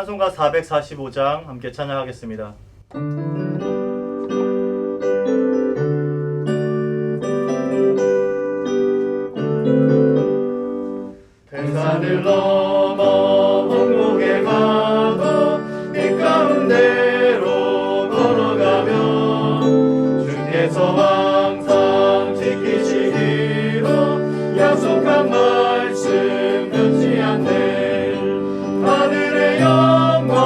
찬송가 445장 함께 찬양하겠습니다. 대산을 넘어 홍목에 가도 빛 가운데로 걸어가면 주께서 항상 지키시기로 약속한 말씀 변치 않네. 하늘의 영광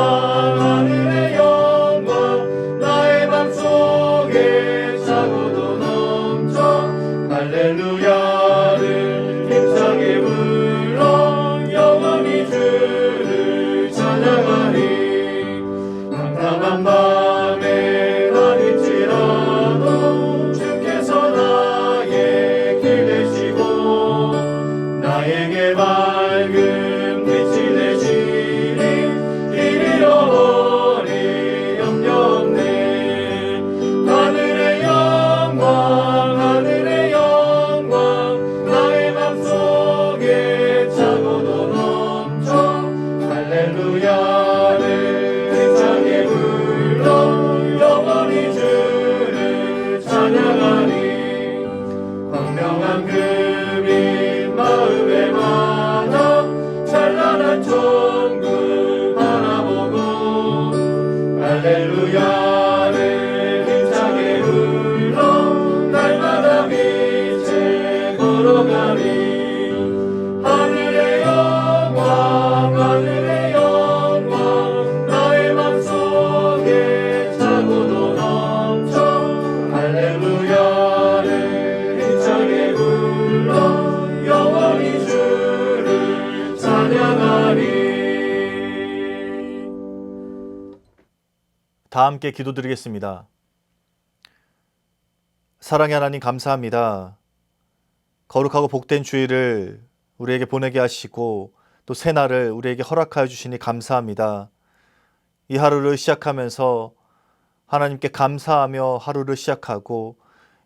나의 맘속에 차고도 넘쳐 할렐루야를 힘차게 불러 영원히 주를 찬양하리. 깜깜한 밤에 다닐지라도 주께서 나의 길 되시고 나에게 밝은 빛이 되시니 길 잃어버리 염려 없네. 하늘의 영광 나의 맘속에 차고도 넘쳐 할렐루야를 힘차게 불러 영원히 주를 찬양하리. 광명한 금이 마음에 많아 찬란한 천국 바라보고 할렐루야를 힘차게 불러 날마다 빛에 걸어가리. 하늘의 영광 나의 맘속에 차고도 넘쳐 할렐루야를 힘차게 불러 영원히 주를 찬양하리. 다 함께 기도드리겠습니다. 사랑의 하나님, 감사합니다. 거룩하고 복된 주일을 우리에게 보내게 하시고 또 새날을 우리에게 허락하여 주시니 감사합니다. 이 하루를 시작하면서 하나님께 감사하며 하루를 시작하고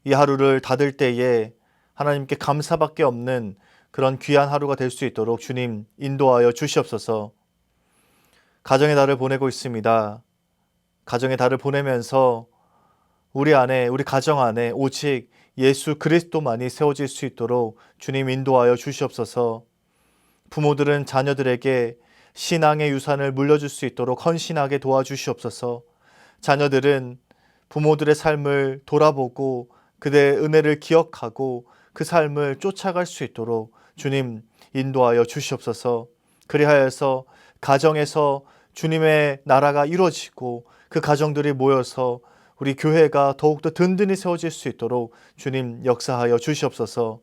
이 하루를 닫을 때에 하나님께 감사밖에 없는 그런 귀한 하루가 될 수 있도록 주님 인도하여 주시옵소서. 가정의 달을 보내고 있습니다. 가정의 달을 보내면서 우리 가정 안에 오직 예수 그리스도만이 세워질 수 있도록 주님 인도하여 주시옵소서. 부모들은 자녀들에게 신앙의 유산을 물려줄 수 있도록 헌신하게 도와주시옵소서. 자녀들은 부모들의 삶을 돌아보고 그대의 은혜를 기억하고 그 삶을 쫓아갈 수 있도록 주님 인도하여 주시옵소서. 그리하여서 가정에서 주님의 나라가 이루어지고 그 가정들이 모여서 우리 교회가 더욱더 든든히 세워질 수 있도록 주님 역사하여 주시옵소서.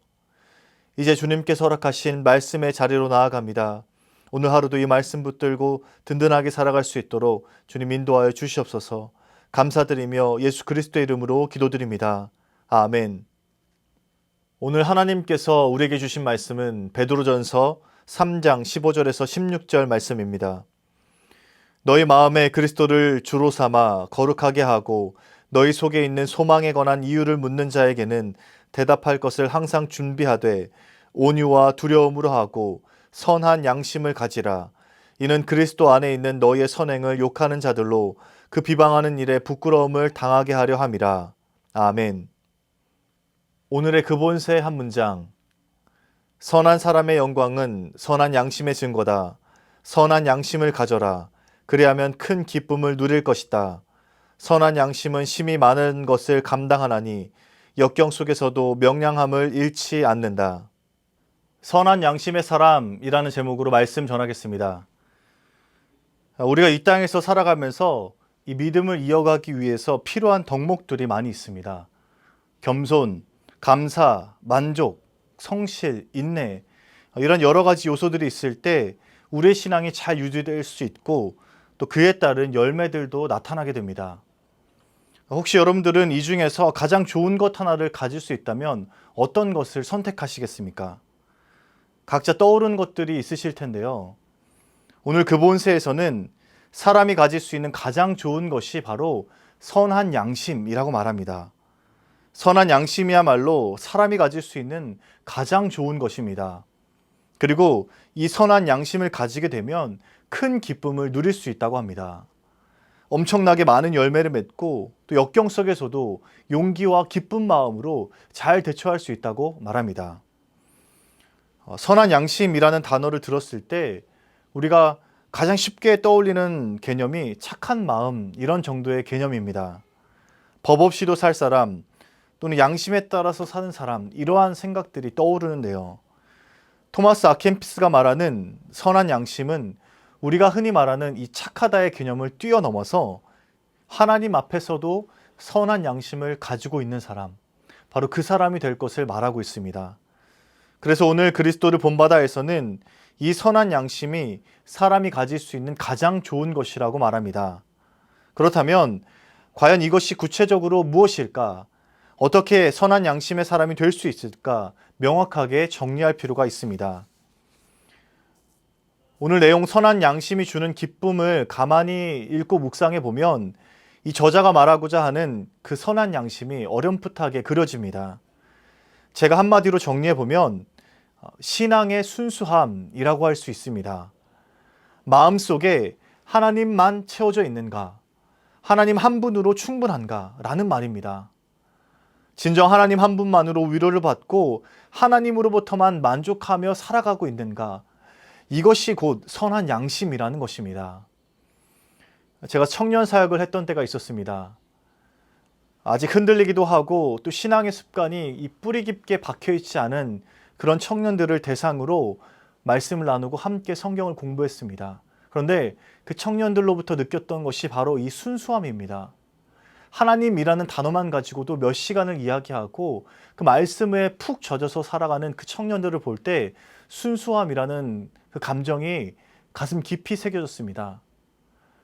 이제 주님께서 허락하신 말씀의 자리로 나아갑니다. 오늘 하루도 이 말씀 붙들고 든든하게 살아갈 수 있도록 주님 인도하여 주시옵소서. 감사드리며 예수 그리스도의 이름으로 기도드립니다. 아멘. 오늘 하나님께서 우리에게 주신 말씀은 베드로전서 3장 15절에서 16절 말씀입니다. 너희 마음에 그리스도를 주로 삼아 거룩하게 하고 너희 속에 있는 소망에 관한 이유를 묻는 자에게는 대답할 것을 항상 준비하되 온유와 두려움으로 하고 선한 양심을 가지라. 이는 그리스도 안에 있는 너희의 선행을 욕하는 자들로 그 비방하는 일에 부끄러움을 당하게 하려 함이라. 아멘. 오늘의 근본세 한 문장. 선한 사람의 영광은 선한 양심의 증거다. 선한 양심을 가져라. 그리하면 큰 기쁨을 누릴 것이다. 선한 양심은 심히 많은 것을 감당하나니 역경 속에서도 명량함을 잃지 않는다. 선한 양심의 사람이라는 제목으로 말씀 전하겠습니다. 우리가 이 땅에서 살아가면서 이 믿음을 이어가기 위해서 필요한 덕목들이 많이 있습니다. 겸손, 감사, 만족, 성실, 인내, 이런 여러 가지 요소들이 있을 때 우리의 신앙이 잘 유지될 수 있고 또 그에 따른 열매들도 나타나게 됩니다. 혹시 여러분들은 이 중에서 가장 좋은 것 하나를 가질 수 있다면 어떤 것을 선택하시겠습니까? 각자 떠오르는 것들이 있으실 텐데요. 오늘 근본세에서는 사람이 가질 수 있는 가장 좋은 것이 바로 선한 양심이라고 말합니다. 선한 양심이야말로 사람이 가질 수 있는 가장 좋은 것입니다. 그리고 이 선한 양심을 가지게 되면 큰 기쁨을 누릴 수 있다고 합니다. 엄청나게 많은 열매를 맺고 또 역경 속에서도 용기와 기쁜 마음으로 잘 대처할 수 있다고 말합니다. 선한 양심이라는 단어를 들었을 때 우리가 가장 쉽게 떠올리는 개념이 착한 마음, 이런 정도의 개념입니다. 법 없이도 살 사람 또는 양심에 따라서 사는 사람, 이러한 생각들이 떠오르는데요. 토마스 아켄피스가 말하는 선한 양심은 우리가 흔히 말하는 이 착하다의 개념을 뛰어넘어서 하나님 앞에서도 선한 양심을 가지고 있는 사람, 바로 그 사람이 될 것을 말하고 있습니다. 그래서 오늘 그리스도를 본받아에서는 이 선한 양심이 사람이 가질 수 있는 가장 좋은 것이라고 말합니다. 그렇다면 과연 이것이 구체적으로 무엇일까? 어떻게 선한 양심의 사람이 될 수 있을까? 명확하게 정리할 필요가 있습니다. 오늘 내용 선한 양심이 주는 기쁨을 가만히 읽고 묵상해 보면 이 저자가 말하고자 하는 그 선한 양심이 어렴풋하게 그려집니다. 제가 한마디로 정리해 보면 신앙의 순수함이라고 할 수 있습니다. 마음속에 하나님만 채워져 있는가? 하나님 한 분으로 충분한가? 라는 말입니다. 진정 하나님 한 분만으로 위로를 받고 하나님으로부터만 만족하며 살아가고 있는가? 이것이 곧 선한 양심이라는 것입니다. 제가 청년 사역을 했던 때가 있었습니다. 아직 흔들리기도 하고 또 신앙의 습관이 이 뿌리 깊게 박혀있지 않은 그런 청년들을 대상으로 말씀을 나누고 함께 성경을 공부했습니다. 그런데 그 청년들로부터 느꼈던 것이 바로 이 순수함입니다. 하나님이라는 단어만 가지고도 몇 시간을 이야기하고 그 말씀에 푹 젖어서 살아가는 그 청년들을 볼 때 순수함이라는 그 감정이 가슴 깊이 새겨졌습니다.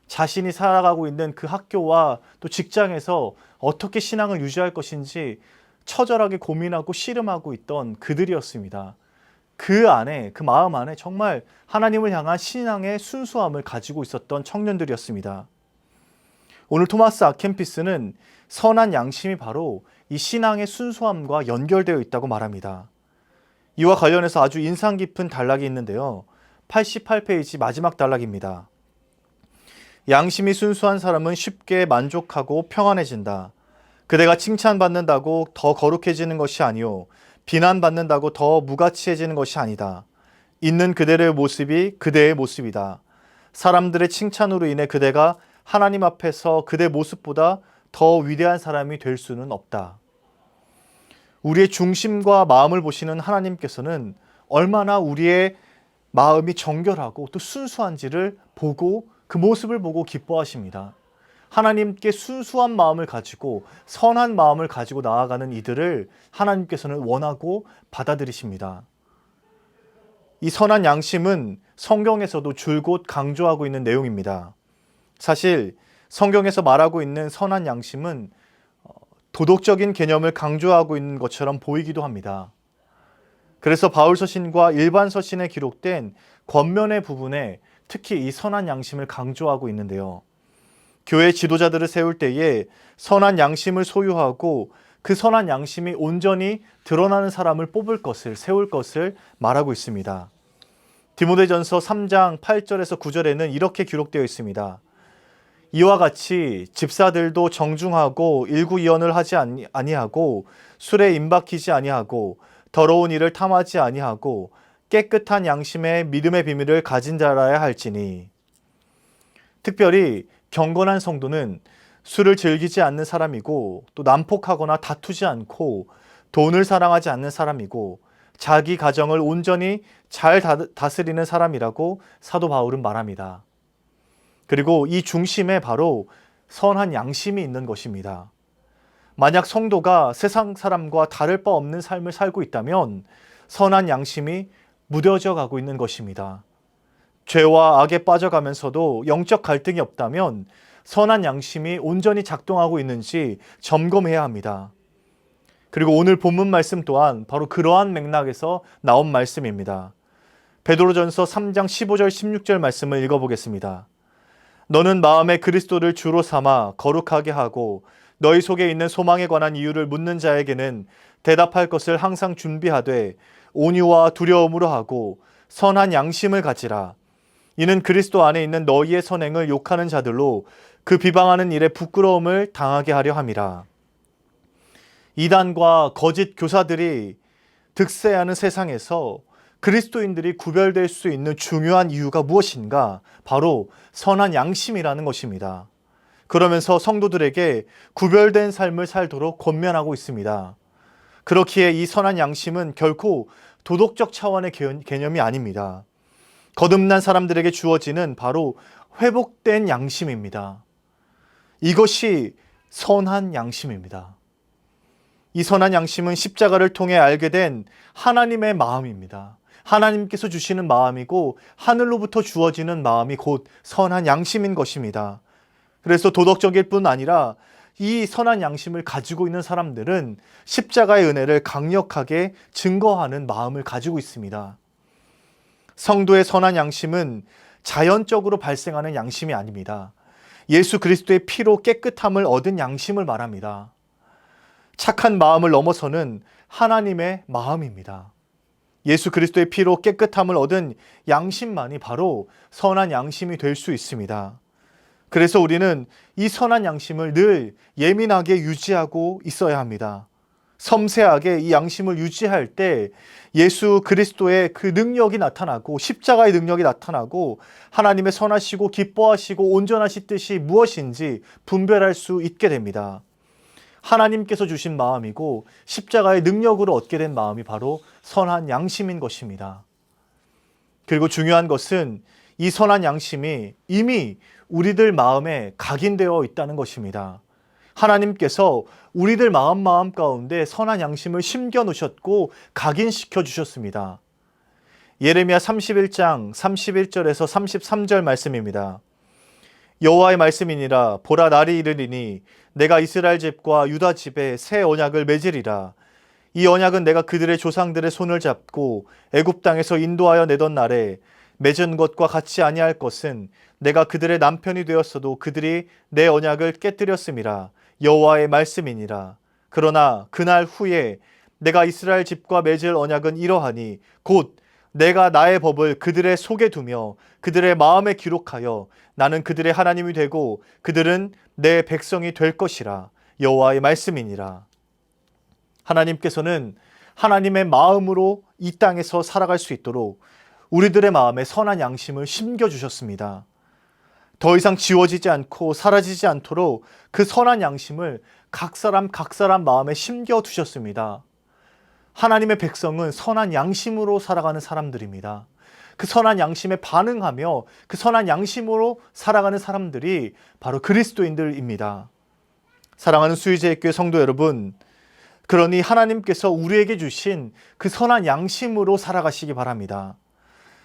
자신이 살아가고 있는 그 학교와 또 직장에서 어떻게 신앙을 유지할 것인지 처절하게 고민하고 씨름하고 있던 그들이었습니다. 그 안에, 그 마음 안에 정말 하나님을 향한 신앙의 순수함을 가지고 있었던 청년들이었습니다. 오늘 토마스 아켄피스는 선한 양심이 바로 이 신앙의 순수함과 연결되어 있다고 말합니다. 이와 관련해서 아주 인상 깊은 단락이 있는데요. 88페이지 마지막 단락입니다. 양심이 순수한 사람은 쉽게 만족하고 평안해진다. 그대가 칭찬받는다고 더 거룩해지는 것이 아니요 비난받는다고 더 무가치해지는 것이 아니다. 있는 그대의 모습이 그대의 모습이다. 사람들의 칭찬으로 인해 그대가 하나님 앞에서 그대 모습보다 더 위대한 사람이 될 수는 없다. 우리의 중심과 마음을 보시는 하나님께서는 얼마나 우리의 마음이 정결하고 또 순수한지를 보고 그 모습을 보고 기뻐하십니다. 하나님께 순수한 마음을 가지고 선한 마음을 가지고 나아가는 이들을 하나님께서는 원하고 받아들이십니다. 이 선한 양심은 성경에서도 줄곧 강조하고 있는 내용입니다. 사실 성경에서 말하고 있는 선한 양심은 도덕적인 개념을 강조하고 있는 것처럼 보이기도 합니다. 그래서 바울 서신과 일반 서신에 기록된 권면의 부분에 특히 이 선한 양심을 강조하고 있는데요. 교회 지도자들을 세울 때에 선한 양심을 소유하고 그 선한 양심이 온전히 드러나는 사람을 뽑을 것을, 세울 것을 말하고 있습니다. 디모데전서 3장 8절에서 9절에는 이렇게 기록되어 있습니다. 이와 같이 집사들도 정중하고 일구이언을 하지 아니하고 술에 임박히지 아니하고 더러운 일을 탐하지 아니하고 깨끗한 양심의 믿음의 비밀을 가진 자라야 할지니. 특별히 경건한 성도는 술을 즐기지 않는 사람이고 또 난폭하거나 다투지 않고 돈을 사랑하지 않는 사람이고 자기 가정을 온전히 잘 다스리는 사람이라고 사도 바울은 말합니다. 그리고 이 중심에 바로 선한 양심이 있는 것입니다. 만약 성도가 세상 사람과 다를 바 없는 삶을 살고 있다면 선한 양심이 무뎌져 가고 있는 것입니다. 죄와 악에 빠져가면서도 영적 갈등이 없다면 선한 양심이 온전히 작동하고 있는지 점검해야 합니다. 그리고 오늘 본문 말씀 또한 바로 그러한 맥락에서 나온 말씀입니다. 베드로전서 3장 15절 16절 말씀을 읽어보겠습니다. 너는 마음에 그리스도를 주로 삼아 거룩하게 하고 너희 속에 있는 소망에 관한 이유를 묻는 자에게는 대답할 것을 항상 준비하되 온유와 두려움으로 하고 선한 양심을 가지라. 이는 그리스도 안에 있는 너희의 선행을 욕하는 자들로 그 비방하는 일에 부끄러움을 당하게 하려 함이라. 이단과 거짓 교사들이 득세하는 세상에서 그리스도인들이 구별될 수 있는 중요한 이유가 무엇인가? 바로 선한 양심이라는 것입니다. 그러면서 성도들에게 구별된 삶을 살도록 권면하고 있습니다. 그렇기에 이 선한 양심은 결코 도덕적 차원의 개념이 아닙니다. 거듭난 사람들에게 주어지는 바로 회복된 양심입니다. 이것이 선한 양심입니다. 이 선한 양심은 십자가를 통해 알게 된 하나님의 마음입니다. 하나님께서 주시는 마음이고 하늘로부터 주어지는 마음이 곧 선한 양심인 것입니다. 그래서 도덕적일 뿐 아니라 이 선한 양심을 가지고 있는 사람들은 십자가의 은혜를 강력하게 증거하는 마음을 가지고 있습니다. 성도의 선한 양심은 자연적으로 발생하는 양심이 아닙니다. 예수 그리스도의 피로 깨끗함을 얻은 양심을 말합니다. 착한 마음을 넘어서는 하나님의 마음입니다. 예수 그리스도의 피로 깨끗함을 얻은 양심만이 바로 선한 양심이 될 수 있습니다. 그래서 우리는 이 선한 양심을 늘 예민하게 유지하고 있어야 합니다. 섬세하게 이 양심을 유지할 때 예수 그리스도의 그 능력이 나타나고 십자가의 능력이 나타나고 하나님의 선하시고 기뻐하시고 온전하신 뜻이 무엇인지 분별할 수 있게 됩니다. 하나님께서 주신 마음이고 십자가의 능력으로 얻게 된 마음이 바로 선한 양심인 것입니다. 그리고 중요한 것은 이 선한 양심이 이미 우리들 마음에 각인되어 있다는 것입니다. 하나님께서 우리들 마음 가운데 선한 양심을 심겨 놓으셨고 각인시켜 주셨습니다. 예레미야 31장 31절에서 33절 말씀입니다. 여호와의 말씀이니라. 보라, 날이 이르리니 내가 이스라엘 집과 유다 집에 새 언약을 맺으리라. 이 언약은 내가 그들의 조상들의 손을 잡고 애굽 땅에서 인도하여 내던 날에 맺은 것과 같이 아니할 것은 내가 그들의 남편이 되었어도 그들이 내 언약을 깨뜨렸음이라. 여호와의 말씀이니라. 그러나 그날 후에 내가 이스라엘 집과 맺을 언약은 이러하니 곧 내가 나의 법을 그들의 속에 두며 그들의 마음에 기록하여 나는 그들의 하나님이 되고 그들은 내 백성이 될 것이라. 여호와의 말씀이니라. 하나님께서는 하나님의 마음으로 이 땅에서 살아갈 수 있도록 우리들의 마음에 선한 양심을 심겨주셨습니다. 더 이상 지워지지 않고 사라지지 않도록 그 선한 양심을 각 사람 마음에 심겨두셨습니다. 하나님의 백성은 선한 양심으로 살아가는 사람들입니다. 그 선한 양심에 반응하며 그 선한 양심으로 살아가는 사람들이 바로 그리스도인들입니다. 사랑하는 수의제일교회 성도 여러분, 그러니 하나님께서 우리에게 주신 그 선한 양심으로 살아가시기 바랍니다.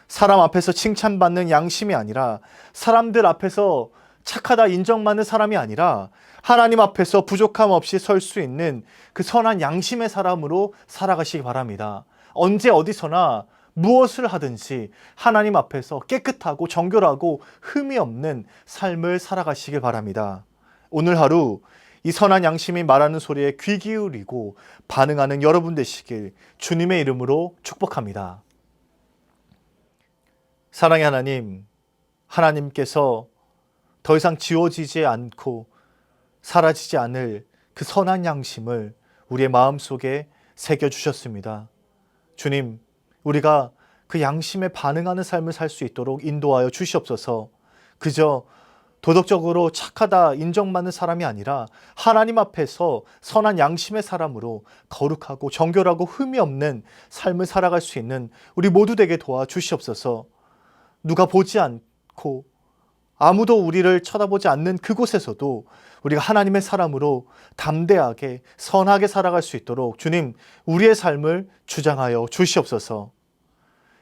사람 앞에서 칭찬받는 양심이 아니라, 사람들 앞에서 착하다 인정받는 사람이 아니라 하나님 앞에서 부족함 없이 설 수 있는 그 선한 양심의 사람으로 살아가시기 바랍니다. 언제 어디서나 무엇을 하든지 하나님 앞에서 깨끗하고 정결하고 흠이 없는 삶을 살아가시길 바랍니다. 오늘 하루 이 선한 양심이 말하는 소리에 귀 기울이고 반응하는 여러분 되시길 주님의 이름으로 축복합니다. 사랑의 하나님, 하나님께서 더 이상 지워지지 않고 사라지지 않을 그 선한 양심을 우리의 마음속에 새겨주셨습니다. 주님, 우리가 그 양심에 반응하는 삶을 살 수 있도록 인도하여 주시옵소서. 그저 도덕적으로 착하다 인정받는 사람이 아니라 하나님 앞에서 선한 양심의 사람으로 거룩하고 정결하고 흠이 없는 삶을 살아갈 수 있는 우리 모두 되게 도와주시옵소서. 누가 보지 않고 아무도 우리를 쳐다보지 않는 그곳에서도 우리가 하나님의 사람으로 담대하게 선하게 살아갈 수 있도록 주님, 우리의 삶을 주장하여 주시옵소서.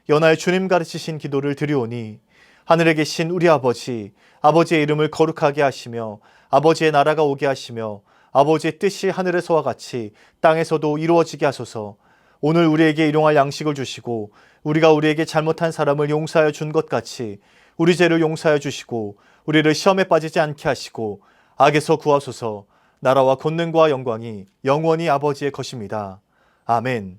연하의 주님 가르치신 기도를 드리오니 하늘에 계신 우리 아버지, 아버지의 이름을 거룩하게 하시며 아버지의 나라가 오게 하시며 아버지의 뜻이 하늘에서와 같이 땅에서도 이루어지게 하소서. 오늘 우리에게 일용할 양식을 주시고 우리가 우리에게 잘못한 사람을 용서하여 준 것 같이 우리 죄를 용서하여 주시고 우리를 시험에 빠지지 않게 하시고 악에서 구하소서. 나라와 권능과 영광이 영원히 아버지의 것입니다. 아멘.